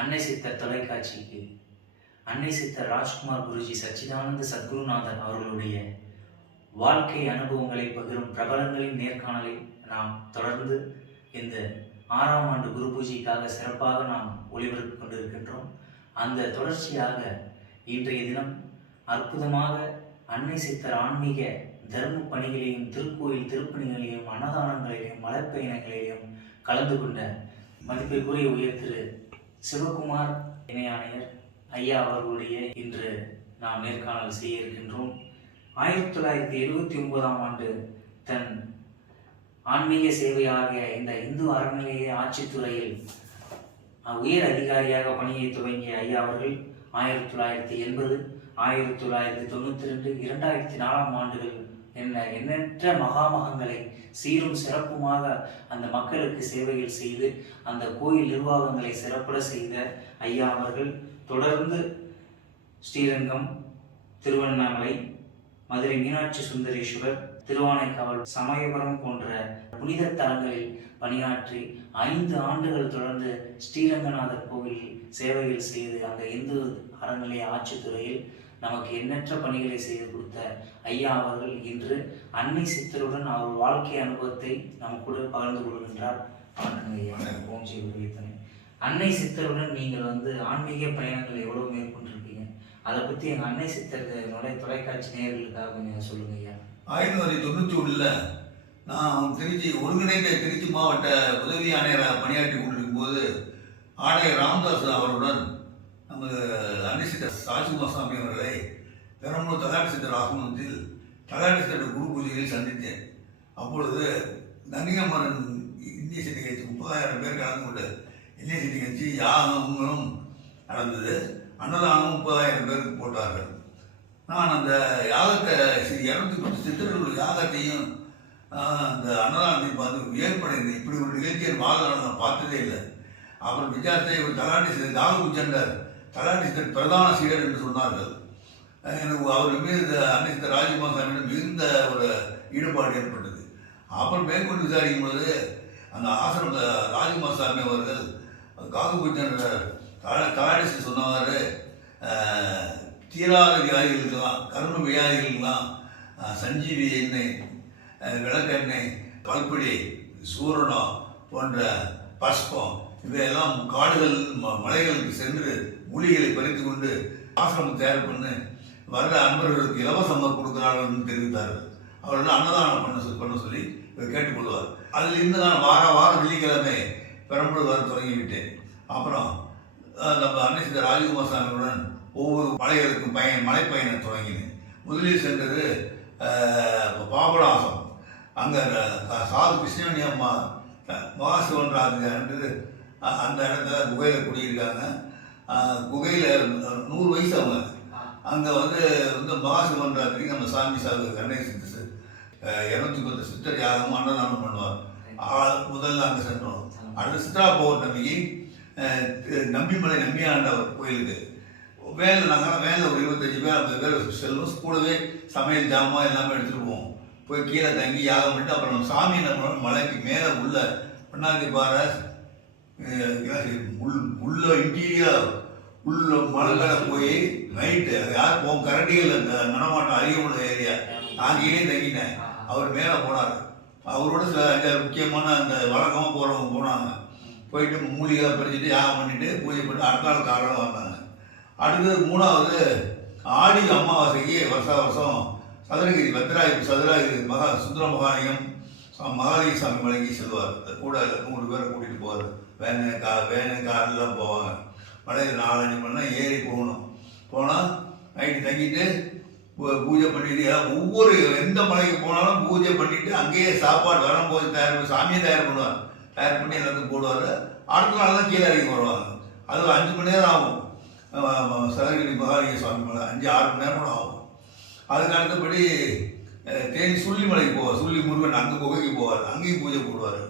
அன்னை சித்தர் தொலைக்காட்சிக்கு அன்னை சித்தர் ராஜ்குமார் குருஜி சச்சிதானந்த சத்குருநாதர் அவர்களுடைய வாழ்க்கை அனுபவங்களை பகிரும் பிரபலங்களின் நேர்காணலை நாம் தொடர்ந்து இந்த 6ஆம் ஆண்டு குரு பூஜைக்காக சிறப்பாக நாம் ஒளிபரப்பு கொண்டிருக்கின்றோம். அந்த தொடர்ச்சியாக இன்றைய தினம் அற்புதமாக அன்னை சித்தர் ஆன்மீக தர்ம பணிகளையும் திருக்கோயில் திருப்பணிகளையும் அன்னதானங்களையும் மலைப்பயணங்களையும் கலந்து கொண்ட மதிப்பிற்குரிய உயர் திரு சிவகுமார் இணை ஆணையர் ஐயா அவர்களுடைய இன்று நாம் நேர்காணல் செய்ய இருக்கின்றோம். 1979ஆம் ஆண்டு தன் ஆன்மீக சேவையாக இந்த இந்து அறநிலைய ஆட்சித்துறையில் உயர் அதிகாரியாக பணியை துவங்கிய ஐயா அவர்கள் 1980, 1992, 2004ஆம் ஆண்டுகள் எண்ணற்ற மகாமகங்களை சீரும் சிறப்புமாக அந்த மக்களுக்கு சேவைகள் செய்து அந்த கோயில் நிர்வாகங்களை சிறப்புற செய்த ஐயா அவர்கள் தொடர்ந்து ஸ்ரீரங்கம், திருவண்ணாமலை, மதுரை மீனாட்சி சுந்தரேஸ்வரர், திருவானைக்காவல், சமயபுரம் போன்ற புனித தலங்களில் பணியாற்றி 5 ஆண்டுகள் தொடர்ந்து ஸ்ரீரங்கநாதர் கோவிலில் சேவைகள் செய்து அந்த இந்து அறநிலைய ஆட்சித்துறையில் நமக்கு எண்ணற்ற பணிகளை செய்து கொடுத்த ஐயா அவர்கள் இன்று அன்னை சித்தருடன் அவர் வாழ்க்கை அனுபவத்தை நம் கூட பகிர்ந்து கொள்கின்றார். அன்னை சித்தருடன் நீங்கள் ஆன்மீக பயணங்கள் எவ்வளவு மேற்கொண்டிருக்கீங்க, அதை பத்தி எங்க அன்னை சித்தருடைய தொலைக்காட்சி நேயர்களுக்காக கொஞ்சம் சொல்லுங்க ஐயா. 1991 நான் ஒருங்கிணைந்த திருச்சி மாவட்ட உதவி ஆணையராக பணியாற்றி கொண்டிருக்கும் போது ஆணையர் ராமதாஸ் அவருடன் நமது அன்னை சித்தர் ராஜ்குமார் சாமி அவர்களை பெரம்பலூர் தலாட்டி சித்தர் ஆசிரமத்தில் தலாட்டி சித்தர் குரு பூஜையில் சந்தித்தேன். அப்பொழுது கங்கையம்மன் இந்திய சித்தி கட்சி 30,000 பேர் கலந்து கொண்டு இந்திய சித்தி கட்சி யாகங்களும் நடந்தது. அன்னதானமும் 30,000 பேருக்கு போட்டார்கள். நான் அந்த யாகத்தை 210 சித்தர்களுடைய யாகத்தையும் அந்த அன்னதானத்தையும் பார்த்து வியப்படைந்து இப்படி ஒரு நிகழ்ச்சியை வாழ்நாள் நான் பார்த்ததே இல்லை. அப்புறம் விசாரத்தை ஒரு தலாட்டி சித்தர் காலூர் சென்றார். தலாட்டி சித்தர் பிரதான சீடர் என்று சொன்னார்கள். எனக்கு அவர் மீது அன்னை சித்தர் ராஜ்குமார் சாமியிடம் மிகுந்த ஒரு ஈடுபாடு ஏற்பட்டது. அப்புறம் மேற்கொண்டு விசாரிக்கும் பொழுது அந்த ஆசிரம ராஜ்குமார் சாமி அவர்கள் காலூர் சென்ற தலாட்டி சித்தர் சொன்னவாறு தீராத வியாதிகளுக்கெல்லாம் கர்ம வியாதிகளுக்கெல்லாம் சஞ்சீவி எண்ணெய், விளக்கெண்ணெய், பல்பொடி, சூரணம் போன்ற பஸ்பம் இவையெல்லாம் காடுகள் மலைகளுக்கு சென்று மூலிகளை பறித்து கொண்டு ஆசிரமம் தயார் பண்ணி வர்ற அன்பர்களுக்கு இலவசமாக கொடுக்கிறார்கள் தெரிவித்தார்கள். அவர்கள் அன்னதானம் பண்ண சொல்லி கேட்டுக்கொள்வார். அதில் இருந்து நான் வாரம் வெள்ளிக்கிழமை பெரம்பலூர் வர தொடங்கிவிட்டேன். அப்புறம் நம்ம அன்னை சித்தர் ராஜ்குமார் சாமியுடன் ஒவ்வொரு மலைகளுக்கும் மலைப்பயணம் தொடங்கினேன். முதலில் சென்றது பாபநாசம். அங்கே சாது கிருஷ்ணவேணி அம்மா மகாசிவன் ராஜு அந்த இடத்துல குகையில் குடியிருக்காங்க. குகையில் 100 வயசு அவங்க. அங்கே மகாசிவன் ராத்திரிக்கு நம்ம சாமி சாது அன்னை சித்தர் 210 சித்தர் யாகமும் அன்னதானம் பண்ணுவார். முதல்ல அங்கே சென்றோம். அடுத்த சித்ரா பௌர்ணமிக்கு நம்பிமலை நம்பியாண்டவர் கோயிலுக்கு நாங்கள் வேலை ஒரு 25 பேர் 50 பேர் செல்வோம். கூடவே சமையல் ஜாமான் எல்லாமே எடுத்துகிட்டு போவோம். போய் கீழே தங்கி யாகம் பண்ணிட்டு அப்புறம் சாமி என்ன பண்ணுவோம், மலைக்கு மேலே உள்ள பண்ணாதி பாறை உள்ள இன்டீரியர் உள்ள மலைகளை போய் நைட்டு அது யார் போவோம் கரண்டிகள் நடமாட்டம் அதிகமுள்ள ஏரியா அங்கேயே தங்கினேன். அவர் மேலே போனார். அவரோட சில 5-6 முக்கியமான அந்த வழக்கமாக போகிறவங்க போனாங்க. போயிட்டு மூலிகை பறிச்சுட்டு யாகம் பண்ணிட்டு பூஜை பண்ணிட்டு அடுத்த நாள் காலையில் வந்தாங்க. அடுத்தது 3வது ஆடி அமாவாசைக்கு வருஷம் சதுரகிரி சதுரகிரி சுந்தர மகாலிங்கம் மகாலிங்க சாமி மலைக்கு செல்வார். கூட 100 பேரை கூட்டிகிட்டு போவார். வேனு காரெல்லாம் போவாங்க. மலையில் 4-5 மணி நேரம் ஏறி போனால் நைட்டு தங்கிட்டு பூஜை பண்ணிட்டு ஒவ்வொரு எந்த மலைக்கு போனாலும் பூஜை பண்ணிட்டு அங்கேயே சாப்பாடு வரும்போது சாமியை தயார் பண்ணுவார். தயார் பண்ணி எல்லாத்துக்கும் போடுவார். அடுத்த நாள் தான் கீழே இறங்கி வருவாங்க. அது 5 மணி நேரம் ஆகும். சதுரகிரி மகாலிங்க சுவாமி மலை 5-6 மணி நேரம் கூட ஆகும். அதுக்கு அடுத்தபடி தேனி சுள்ளிமலைக்கு போவார். சுள்ளி முருகன் அங்கே குகைக்கு போவார். அங்கேயும் பூஜை போடுவார்.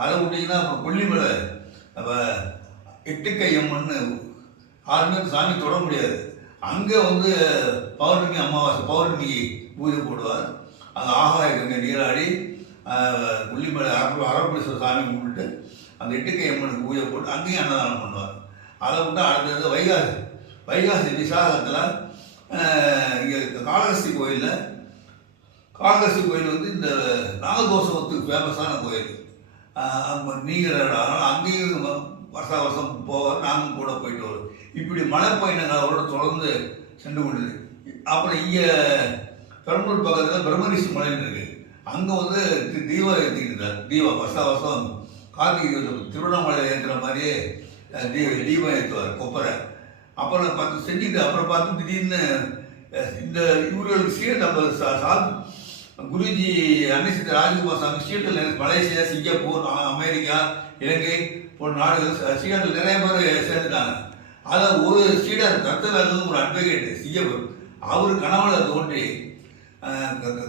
அதை விட்டிங்கன்னா அப்புறம் கொல்லிமலை எட்டுக்கையம்மன்னு 6 பேருக்கு சாமி தொட முடியாது. அங்கே பௌர்ணமி அமாவாசை பௌர்ணமிக்கு பூஜை போடுவார். அங்கே ஆகாய கங்கை நீராடி கொல்லிமலை அரபுரீஸ்வரர் சாமி கும்பிட்டு அந்த எட்டுக்கை அம்மனுக்கு பூஜை போட்டு அங்கேயும் அன்னதானம் பண்ணுவார். அதை விட்டு அடுத்தது வைகாசி விசாகத்தில் இங்கே காளஹஸ்தி கோயிலில் காளஹஸ்தி கோயில் வந்து இந்த நாகதோஷத்துக்கு ஃபேமஸான கோயில். நீங்கள் அதனால் அங்கேயும் வருஷம் போவார், நாங்களும் கூட போயிட்டு வரோம். இப்படி மலை பயணங்கள் அவரோட தொடர்ந்து சென்று கொண்டது. அப்புறம் இங்கே பெரம்பலூர் பக்கத்தில் பிரம்மரிஷி மலைன்னு இருக்கு. அங்கே வந்து தீபம் ஏற்றிக்கிட்டார். தீபம் வருஷம் கார்த்திகை திருவண்ணாமலை ஏற்றுற மாதிரியே தீபம் ஏற்றுவார் கொப்பரை. அப்புறம் பார்த்து செஞ்சுட்டு அப்புறம் பார்த்து திடீர்னு இந்த இவர்களுக்கு சீட் நம்ம குருஜி அன்னை ராஜகுமார் சாமி சீட்டில் மலேசியா, சிங்கப்பூர், அமெரிக்கா, இலங்கை போன்ற நாடுகள் சீட்டில் நிறைய பேர் சேர்ந்துட்டாங்க. அதில் ஒரு சீடர் தத்தவேலு ஒரு அட்வொகேட் சிங்கப்பூர், அவர் கனவுல தோன்றி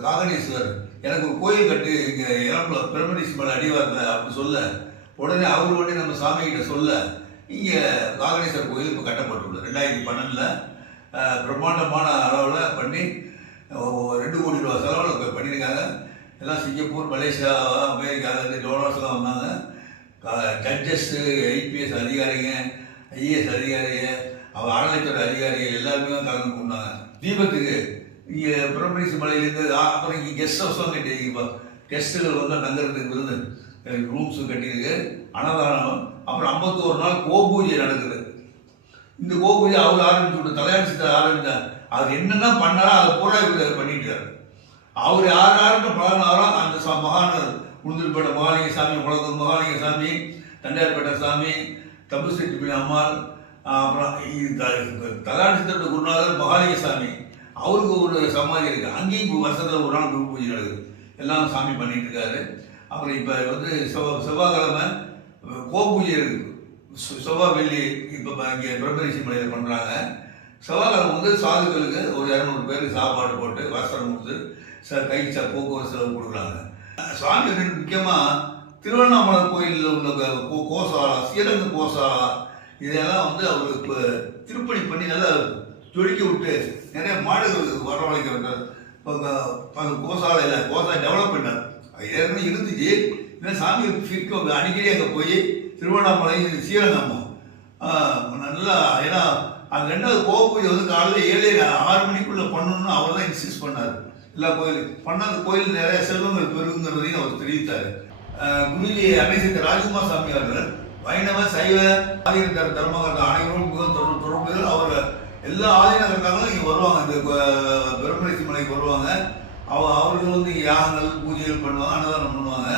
காகணேஸ்வர் எனக்கு ஒரு கோயில் கட்டு இங்கே இளம்புல பிரம்மரிஷி மலை அடிவாரத்தில் அப்படின்னு சொல்ல, உடனே அவர் உடனே நம்ம சாமிகிட்ட சொல்ல இங்கே காகணேஸ்வர் கோயில் இப்போ கட்டப்பட்டுள்ளது. 2012 பிரம்மாண்டமான அளவில் பண்ணி 2 கோடி ரூபா செலவில் பண்ணியிருக்காங்க. எல்லாம் சிங்கப்பூர், மலேசியா, அமெரிக்காவிலேருந்து டோனர்ஸ்லாம் வந்தாங்க. ஜட்ஜஸ்ஸு, ஐபிஎஸ் அதிகாரிங்க, ஐஏஎஸ் அதிகாரிங்க, அவர் அறநிலைத்துறை அதிகாரிகள் எல்லாருமே கலந்து கொண்டாங்க. தீபத்துக்கு இங்கே பிரம்மரிஷி மலையிலேருந்து அப்புறம் இங்கே கெஸ்ட் ஹவுஸ்லாம் கட்டியிருக்கு. கெஸ்ட்டுகள் வந்து தங்குறதுக்கு விருந்து ரூம்ஸும் கட்டியிருக்கு. அன்னதானம். அப்புறம் 51 நாள் கோபூஜை நடக்குது. இந்த கோபூஜை அவர் ஆரம்பிச்சு தலையாட்சி ஆரம்பித்தார். அவர் என்னென்ன பண்ணாரோ அதை பூரா இவர் பண்ணிட்டார். அவர் யாருன்னு பலனாரோ அந்த மகான் உளுந்தூர்பேட்டை மகாலிங்க சாமி, குளத்தூர் மகாலிங்க சாமி, தண்டையார்பேட்டை சாமி, தபுசெட்டி அம்மாள், அப்புறம் தலையாட்சித்தோட குருநாதர் மகாலிங்க சாமி, அவருக்கு ஒரு சமாதி இருக்குது. அங்கேயும் வருஷத்தில் ஒரு நாள் குரு பூஜை நடக்குது. எல்லாம் சாமி பண்ணிட்டு இருக்காரு. அப்புறம் இப்போ வந்து செவ்வாய்க்கிழமை கோபூஜை இருக்குது. செவ்வாய் வெள்ளி இப்போ இங்கே பிரம்மரிஷி மலையில் பண்ணுறாங்க. செவ்வாய்க்கிழமை வந்து சாதுக்களுக்கு ஒரு 200 பேருக்கு சாப்பாடு போட்டு வஸ்திரம் கொடுத்து கை போக்குவரத்து செலவு கொடுக்குறாங்க. சாமி முக்கியமாக திருவண்ணாமலை கோயிலில் உள்ள கோசாலா, ஸ்ரீரங்க கோசாலா, இதெல்லாம் வந்து அவர் இப்போ திருப்பணி பண்ணி நல்லா ஜொலிக்க விட்டு நிறைய மாடுகள் வரவழைக்க விட்டார். இப்போ கோசாலையில் டெவலப் பண்ணார். அது ஏற்கனவே இருந்துச்சு. ஏன்னா சாமி அடிக்கடி அங்கே போய் திருவண்ணாமலை, ஸ்ரீரங்கம்மா நல்லா, ஏன்னா அங்கே 2வது கோபூஜை வந்து காலையில் 7-6 மணிக்குள்ளே பண்ணணும்னு அவர் தான் இன்சிஸ்ட் பண்ணார். எல்லா கோயிலுக்கு பண்ணால் அந்த கோயில் நிறைய செல்வங்கள் பெருங்கிறதையும் அவர் தெரிவித்தார். குருஜி அன்னை ராஜகுமார் சாமி அவர்கள் வைணவ, சைவ, ஆதீன தர்மகர்த்தா அனைவரும் மிகவும் தொடர்புகள். அவர் எல்லா ஆதீன கர்த்தாக்களும் இங்கே வருவாங்க. இந்த பிரம்மரிஷி மலைக்கு வருவாங்க. அவர்கள் வந்து யாகங்கள், பூஜைகள் பண்ணுவாங்க, அன்னதானம் பண்ணுவாங்க.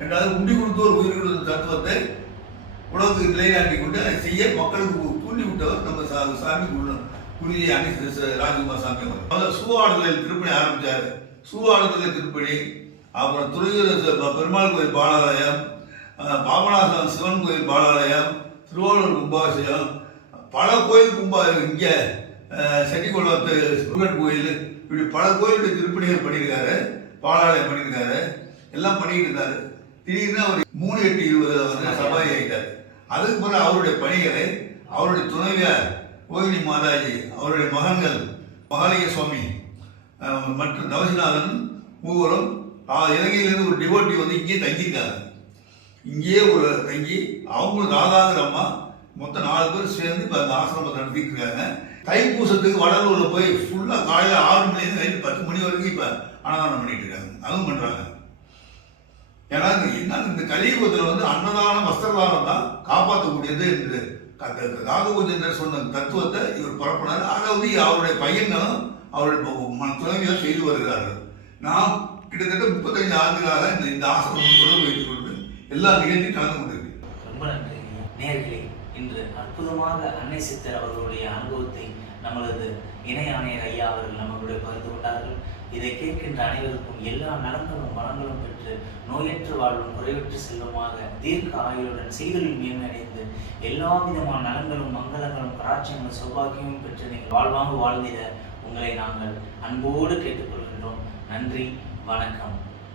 2வது உண்டி கொடுத்தோர் உயிர்கள் தத்துவத்தை உலகத்துக்கு நிலைநாட்டி கொண்டு அதை செய்ய மக்களுக்கு தூண்டி விட்டவர் நம்ம சாமி குருஜி அன்னை ராஜகுமார் சாமி அவர். முதல்ல சூவாடுதலை திருப்பணி ஆரம்பித்தார். சூவாடுதலை திருப்பணி, அப்புறம் துறையூர் பெருமாள் கோயில் பாலாலயம், பாபநாசம் சிவன் கோயில் பாலாலயம், திருவாரூர் கும்பாபிஷேகம், பல கோயில் இங்கே செட்டிக்குளத்து முருகன் கோயில், இப்படி பல கோயிலுடைய திருப்பணிகள் பண்ணியிருக்காரு. பாலாலயம் பண்ணியிருக்காரு. எல்லாம் பண்ணிட்டு இருந்தாரு. திடீர்னு அவர் 3/8/20 வந்து சபாதி ஆகிட்டார். அதுக்கு பிறகு அவருடைய பணிகளை அவருடைய துணைவியார் கோயிலி மாதாஜி, அவருடைய மகன்கள் மகாலிங்க சுவாமி மற்றும் தவசிநாதன் மூவரும் இலங்கையிலேருந்து ஒரு டிவோட்டி வந்து இங்கேயே தங்கியிருக்காங்க. இங்கேயே ஒரு தங்கி அவங்களுக்கு ராதாங்கிற அம்மா மொத்தம் 4 பேர் சேர்ந்து இப்போ அந்த ஆசிரமத்தை நடத்திட்டு இருக்காங்க. தைப்பூசத்துக்கு வடலூரில் போய் ஃபுல்லாக காலையில் 6 மணிலேருந்து நைட்டு 10 மணி வரைக்கும் இப்போ அன்னதானம் பண்ணிட்டு இருக்காங்க. அதுவும் பண்ணுறாங்க. ஏன்னா இந்த கலியுகத்தில் வந்து அன்னதானம், வஸ்திரதானம் தான் காப்பாற்றக்கூடியது என்று ராகவோஜர் சொன்ன தத்துவத்தை இவர் பரப்பினார். அதாவது அவருடைய பையன்களும் அவருடைய துணைவியாக செய்து வருகிறார்கள். நாம் கிட்டத்தட்ட 35 ஆண்டுகளாக இந்த ஆசிரமம் தொடர்பு வைத்துக் கொண்டு எல்லா நிகழ்ச்சியும் கலந்து கொண்டிருக்கு. ரொம்ப நன்றி நேயர்களே. இன்று அற்புதமாக அன்னை சித்தர் அவர்களுடைய அனுபவத்தை நம்மளது இணை ஆணையர் ஐயா அவர்கள் நம்மளுடைய பகிர்ந்து கொண்டார்கள். இதை கேட்கின்ற அனைவருக்கும் எல்லா நலங்களும் வளங்களும் பெற்று நோயற்று வாழ்வும் குறைவற்று செல்வமாக தீர்க்க ஆயுளுடன் செய்தொழில் மேன்மையடைந்து எல்லா விதமான நலங்களும் மங்களங்களும் கராட்சியங்களும் சௌபாகியமும் பெற்று நீங்கள் வாழ்வாங்க வாழ்ந்திட உங்களை நாங்கள் அன்போடு கேட்டுக்கொள்கின்றோம். நன்றி, வணக்கம்.